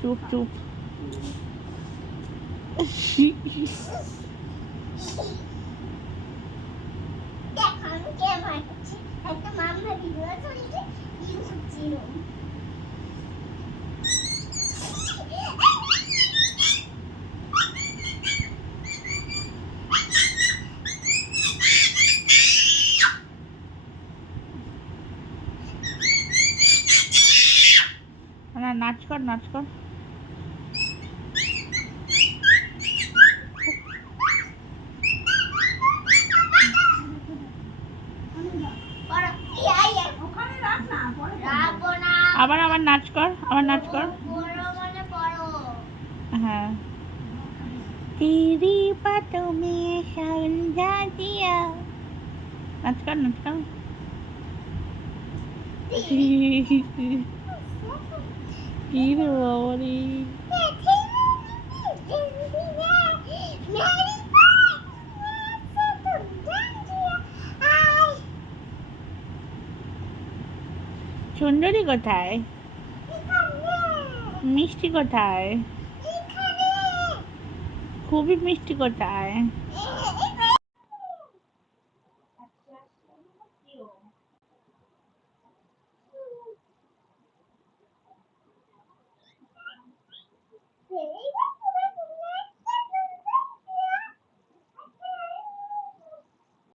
চুপ চুপ। না, নাচ কর নাচ কর। আবার আবার নাচ কর, আবার নাচ কর। হ্যাঁ। तेरी बातों में समझा दिया। नाच कर नाच कर। কি রে বাবা রে। সুন্দরী কোথায়? মিষ্টি কোথায়? খুবই মিষ্টি কোথায়?